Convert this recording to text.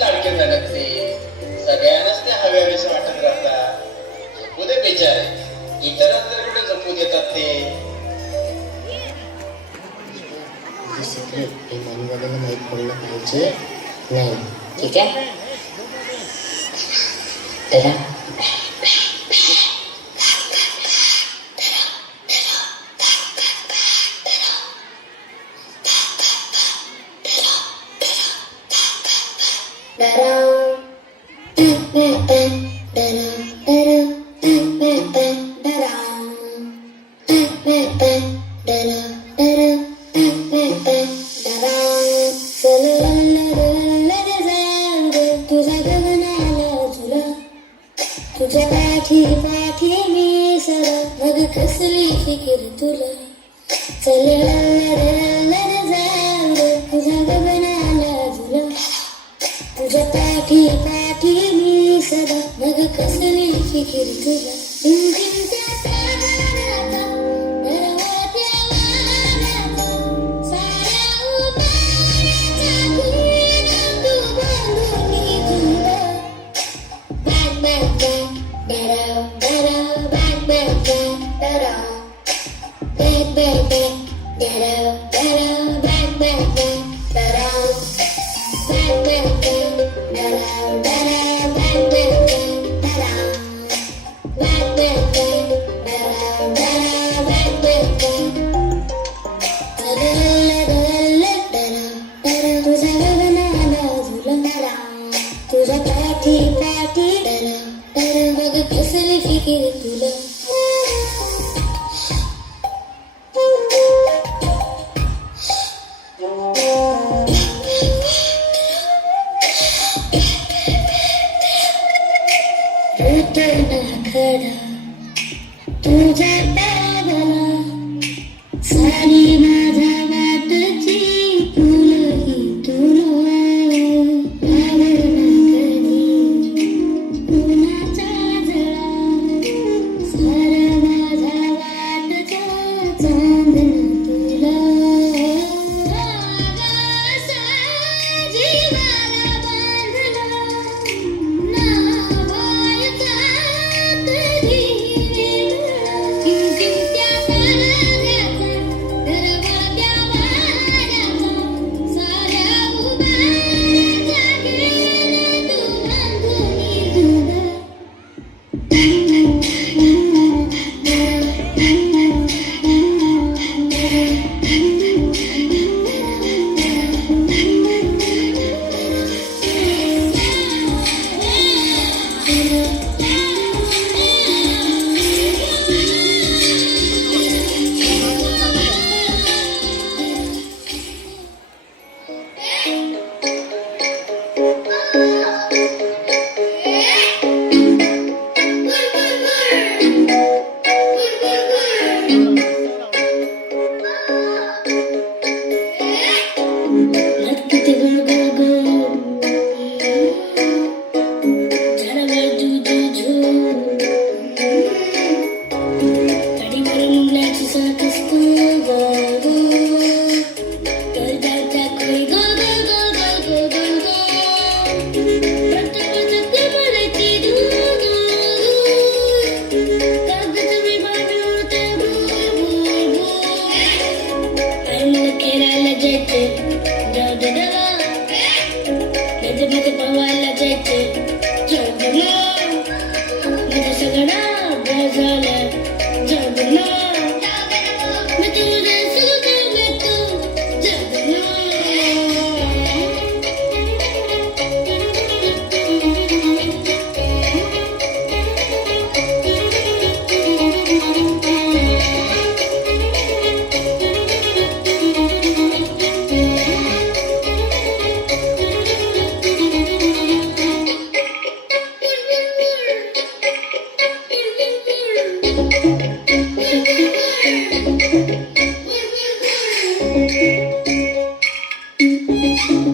लाडके झालेत ते, सगळ्यांनाच ते हव्यावेस वाटत राहतात. झोपू दे बिचारे, इतरांना तर कुठे झोपू देतात ते. हे मानवाला माहीत पडलं पाहिजे नाही, ठीक आहे? त्याला तुझ्या पाठी पाठी मी सदा, मग कसली फिकीर तुला. चल तुझ्या गगनाला झुला, तुझ्या पाठी पाठी मी सदा, मग कसली फिकीर तुला. इंजिनच्या ताराचा दरवाज्या वाऱ्याचा, साऱ्या उभाऱ्याचा गुन्हा तू बांधून झुला. Bang bang bang, da-da, da-da, bang bang bang, da-da. Bang bang bang, da-da, da-da, bang bang bang, da-da. Bang bang bang, da-da, da-da, bang bang bang, da-da. Bang bang bang, da-da, da-da, bang bang bang. Da-da-da-da-da, da-da, तुझ्या गगनाला झुला, da-da. तुझ्या पाठी पाठी डरा डरा, मग कसली फिकीर तुला. खडा तुझ्या पावला, सारी माझ्या वाटची फुलही तुला. Thank you.